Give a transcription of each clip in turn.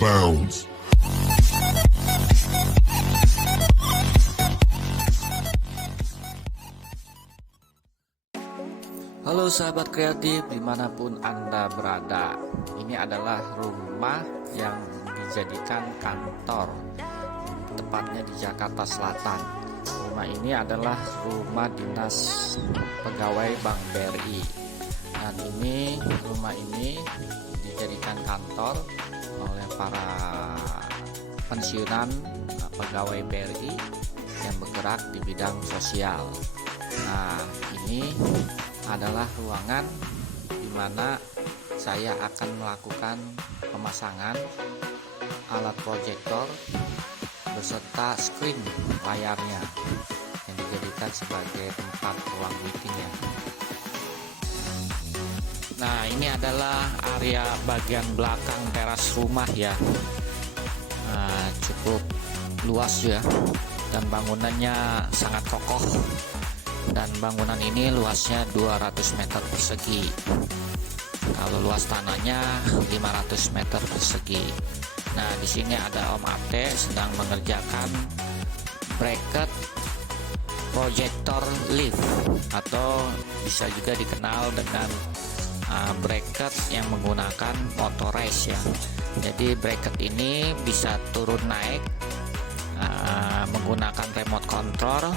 bounds. Halo sahabat kreatif dimanapun Anda berada. Ini adalah rumah yang dijadikan kantor, tepatnya di Jakarta Selatan. Rumah ini adalah rumah dinas pegawai Bank BRI. Dan rumah ini dijadikan kantor oleh para pensiunan pegawai BRI yang bergerak di bidang sosial. Nah, ini adalah ruangan di mana saya akan melakukan pemasangan alat proyektor beserta screen layarnya yang dijadikan sebagai tempat ruang meeting ya. Nah, ini adalah area bagian belakang teras rumah ya. Nah, cukup luas ya, dan bangunannya sangat kokoh. Dan bangunan ini luasnya 200 meter persegi. Kalau luas tanahnya 500 meter persegi. Nah, di sini ada Om Ate sedang mengerjakan bracket projector lift, atau bisa juga dikenal dengan bracket yang menggunakan motorized ya. Jadi bracket ini bisa turun naik menggunakan remote control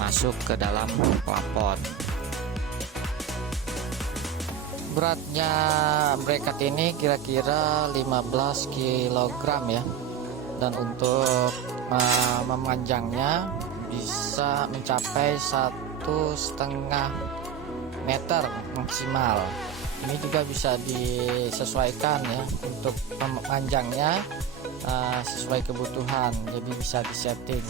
masuk ke dalam plafon. Beratnya bracket ini kira-kira 15 kg ya, dan untuk memanjangnya bisa mencapai 1,5 meter maksimal. Ini juga bisa disesuaikan ya untuk memanjangnya sesuai kebutuhan, jadi bisa disetting.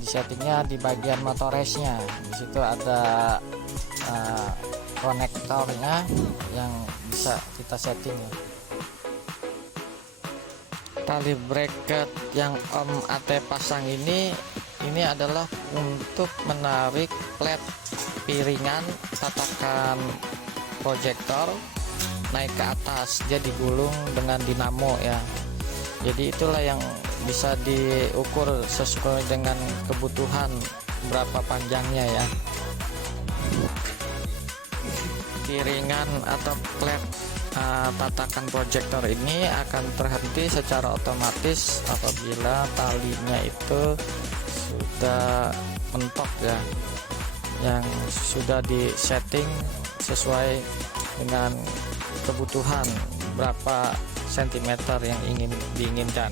Disettingnya di bagian motorized-nya. Di situ ada konektornya yang bisa kita setting ya. Tali bracket yang Om Ate pasang ini adalah untuk menarik plat piringan tatakan proyektor naik ke atas. Dia digulung dengan dinamo ya. Jadi itulah yang bisa diukur sesuai dengan kebutuhan berapa panjangnya ya. Piringan atau plat tatakan proyektor ini akan terhenti secara otomatis apabila talinya itu sudah mentok ya, yang sudah disetting sesuai dengan kebutuhan berapa sentimeter yang diinginkan.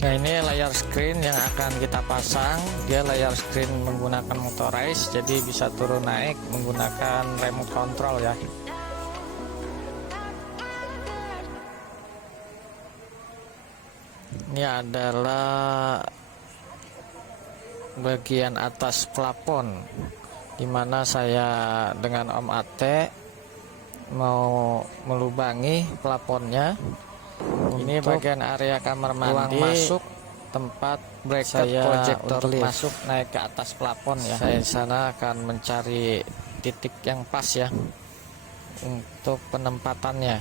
Nah, ini layar screen yang akan kita pasang. Dia layar screen menggunakan motorized, jadi bisa turun naik menggunakan remote control ya. Ini adalah bagian atas plafon, dimana saya dengan Om Ate mau melubangi plafonnya. Ini bagian area kamar mandi, ruang masuk tempat bracket proyektor masuk naik ke atas plafon ya. Saya di sana akan mencari titik yang pas ya untuk penempatannya.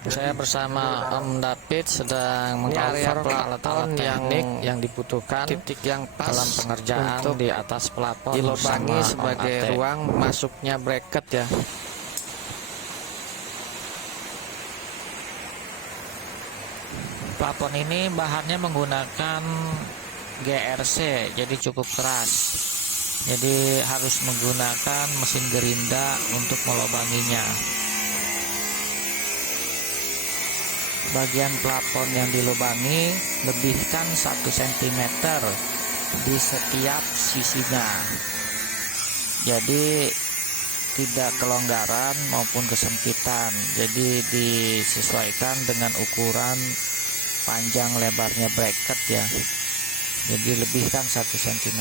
Saya bersama Om David sedang meng-cover alat-alat teknik yang dibutuhkan, titik yang pas dalam pengerjaan untuk di atas plafon dilubangi sebagai ruang masuknya bracket ya. Plafon ini bahannya menggunakan GRC, jadi cukup keras. Jadi harus menggunakan mesin gerinda untuk melubanginya. Bagian plafon yang dilubangi lebihkan 1 cm di setiap sisinya, jadi tidak kelonggaran maupun kesempitan. Jadi disesuaikan dengan ukuran panjang lebarnya bracket ya, jadi lebihkan 1 cm.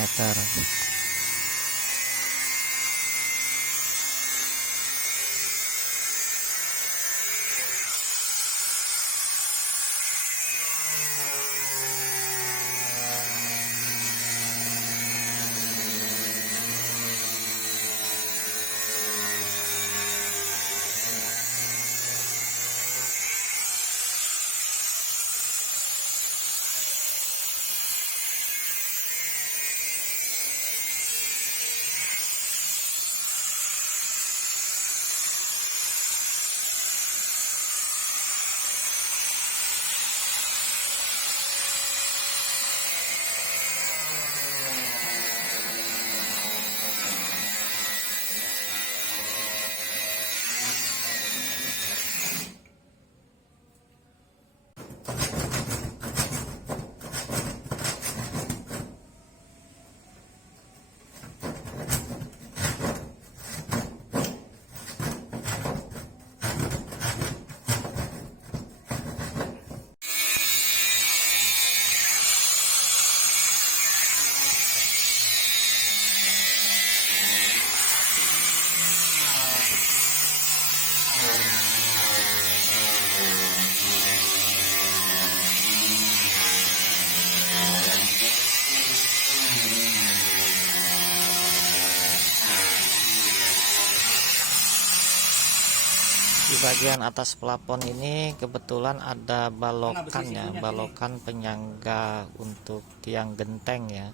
Di bagian atas plafon ini kebetulan ada balokan ya, balokan penyangga untuk tiang genteng ya.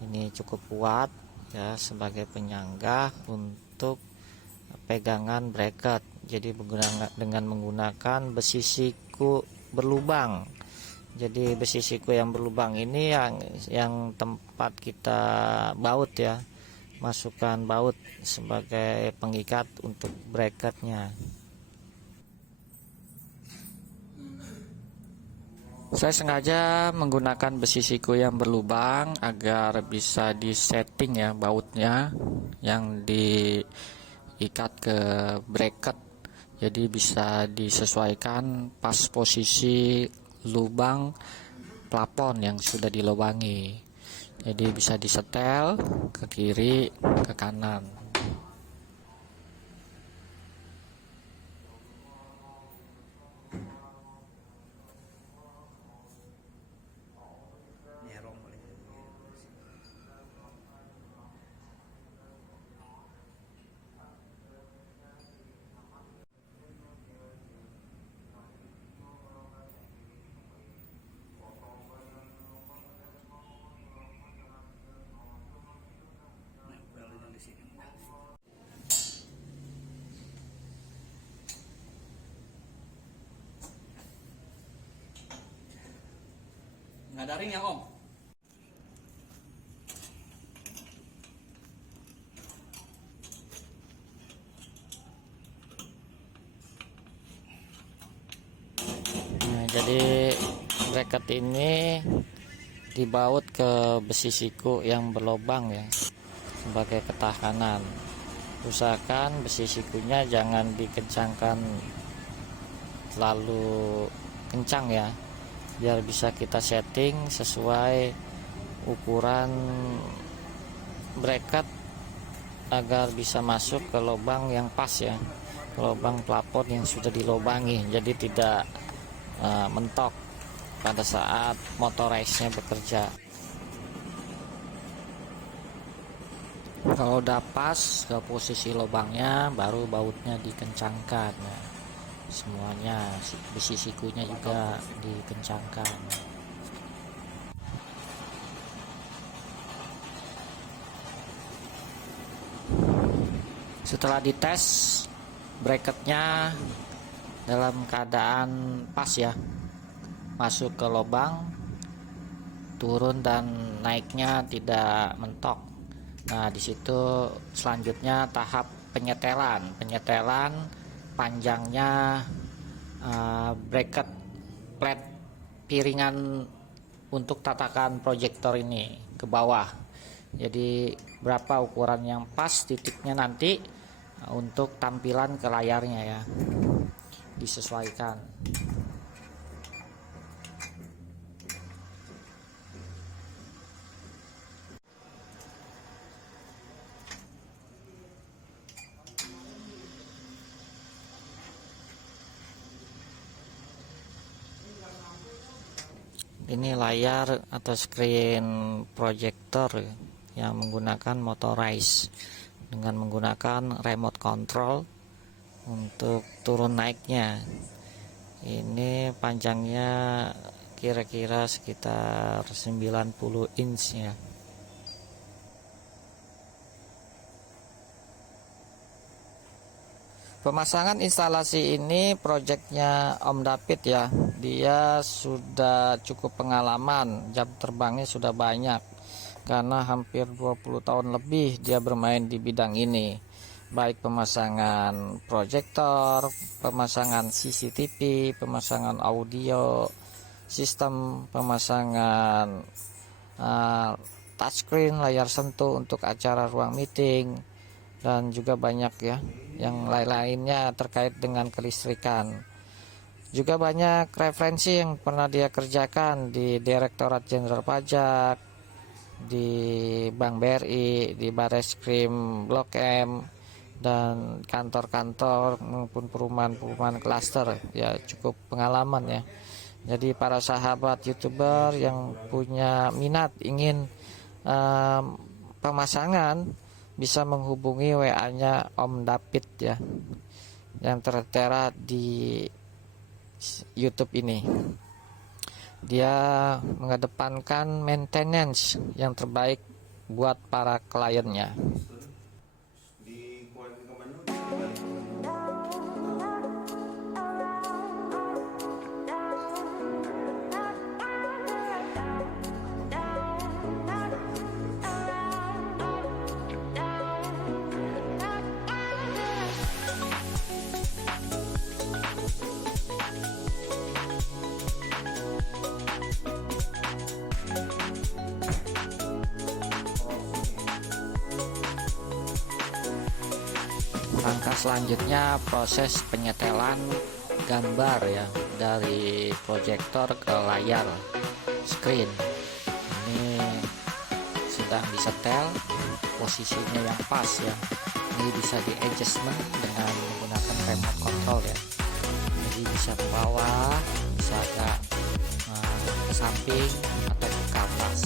Ini cukup kuat ya sebagai penyangga untuk pegangan bracket. Jadi dengan menggunakan besi siku berlubang. Jadi besi siku yang berlubang ini yang tempat kita baut ya, masukkan baut sebagai pengikat untuk bracketnya. Saya sengaja menggunakan besi siku yang berlubang agar bisa disetting ya bautnya yang diikat ke bracket. Jadi bisa disesuaikan pas posisi lubang plafon yang sudah dilubangi. Jadi bisa disetel ke kiri, ke kanan. Nggak daring ya Om? Nah, jadi bracket ini dibaut ke besi siku yang berlubang ya sebagai ketahanan. Usahakan besi sikunya jangan dikencangkan terlalu kencang ya, biar bisa kita setting sesuai ukuran bracket agar bisa masuk ke lubang yang pas ya, ke lubang plafon yang sudah dilubangi, jadi tidak mentok pada saat motorized-nya bekerja. Kalau udah pas ke posisi lubangnya, baru bautnya dikencangkan ya. Semuanya besi sikunya juga dikencangkan. Setelah dites bracketnya dalam keadaan pas ya, masuk ke lubang, turun dan naiknya tidak mentok. Nah, disitu selanjutnya tahap penyetelan panjangnya bracket plat piringan untuk tatakan proyektor ini ke bawah. Jadi berapa ukuran yang pas titiknya nanti untuk tampilan ke layarnya ya, disesuaikan. Ini layar atau screen proyektor yang menggunakan motorized dengan menggunakan remote control untuk turun naiknya. Ini panjangnya kira-kira sekitar 90 inch ya. Pemasangan instalasi ini proyeknya Om David ya. Dia sudah cukup pengalaman, jam terbangnya sudah banyak. Karena hampir 20 tahun lebih dia bermain di bidang ini. Baik pemasangan proyektor, pemasangan CCTV, pemasangan audio, sistem pemasangan touchscreen, layar sentuh untuk acara ruang meeting, dan juga banyak ya yang lain-lainnya terkait dengan kelistrikan. Juga banyak referensi yang pernah dia kerjakan di Direktorat Jenderal Pajak, di Bank BRI, di Bareskrim Blok M, dan kantor-kantor maupun perumahan-perumahan klaster ya, cukup pengalaman ya. Jadi para sahabat YouTuber yang punya minat ingin pemasangan bisa menghubungi WA-nya Om David ya. yang tertera di YouTube ini. Dia mengedepankan maintenance yang terbaik buat para kliennya. Langkah selanjutnya proses penyetelan gambar ya dari proyektor ke layar screen. Ini sedang disetel posisinya yang pas ya. Ini bisa di adjustment dengan menggunakan remote control ya. Jadi bisa ke bawah, bisa agak ke samping atau ke atas.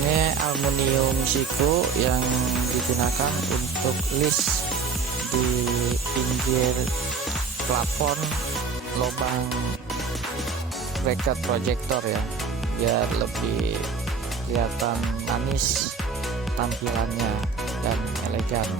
Ini aluminium siku yang digunakan untuk list di pinggir plafon lubang bracket proyektor ya, biar lebih kelihatan manis tampilannya dan elegan.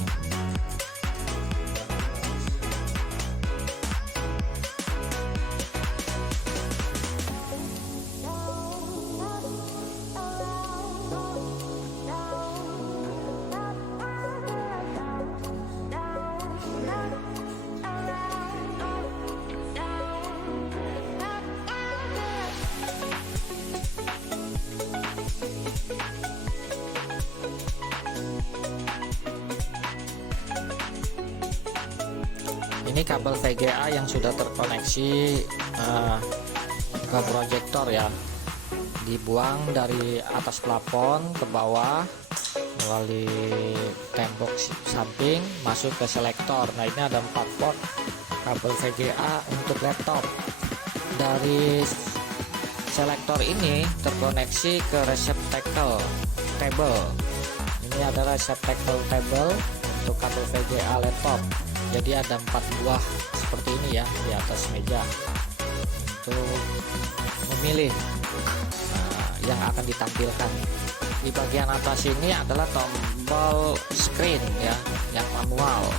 Ini kabel VGA yang sudah terkoneksi ke proyektor ya, dibuang dari atas plafon ke bawah melalui tembok samping masuk ke selektor. Nah, ini ada 4 port kabel VGA untuk laptop. Dari selektor ini terkoneksi ke receptacle table. Ini adalah receptacle table untuk kabel VGA laptop. Jadi ada 4 buah seperti ini ya di atas meja untuk memilih yang akan ditampilkan. Di bagian atas ini adalah tombol screen ya, yang manual.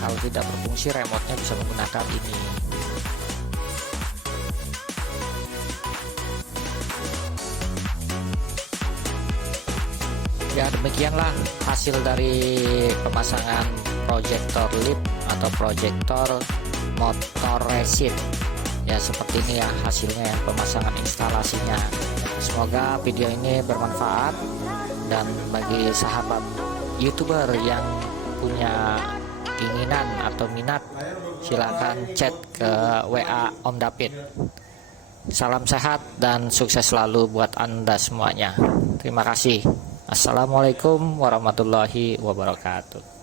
Kalau tidak berfungsi, remote-nya bisa menggunakan ini. Ya, demikianlah hasil dari pemasangan proyektor lip atau proyektor motor resin ya, seperti ini ya hasilnya ya, pemasangan instalasinya. Semoga video ini bermanfaat, dan bagi sahabat YouTuber yang punya keinginan atau minat, silakan chat ke WA Om David. Salam sehat dan sukses selalu buat Anda semuanya. Terima kasih. Assalamualaikum warahmatullahi wabarakatuh.